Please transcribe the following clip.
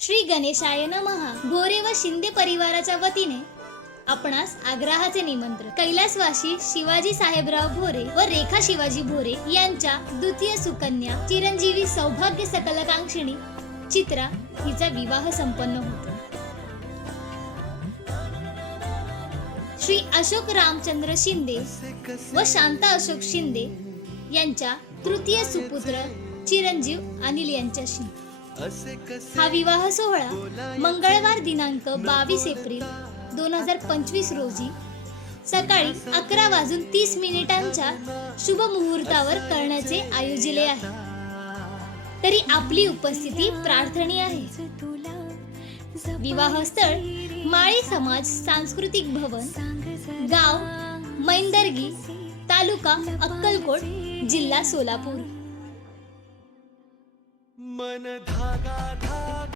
श्री गणेशाय नमः. भोरे व शिंदे परिवाराच्या वतीने आपणास आग्रहाचे निमंत्रण. कैलासवासी शिवाजी साहेबराव भोरे व रेखा शिवाजी भोरे यांच्या द्वितीय सुकन्या चिरंजीवी सौभाग्य सकलकांक्षिणी चित्रा हिचा विवाह संपन्न होतो. श्री अशोक रामचंद्र शिंदे व शांता अशोक शिंदे यांच्या तृतीय सुपुत्र चिरंजीव अनिल यांच्याशी हा विवाह सोहळा मंगळवार दिनांक 22 एप्रिल 2025 रोजी सकाळी 11:30 शुभ मुहूर्तावर करण्याचे आयोजिले आहे. तरी आपली उपस्थिती प्रार्थनीय आहे. विवाहस्थळ माळी समाज सांस्कृतिक भवन, गाव मैंदर्गी, तालुका अक्कलकोट, जिल्हा सोलापूर. मन धागा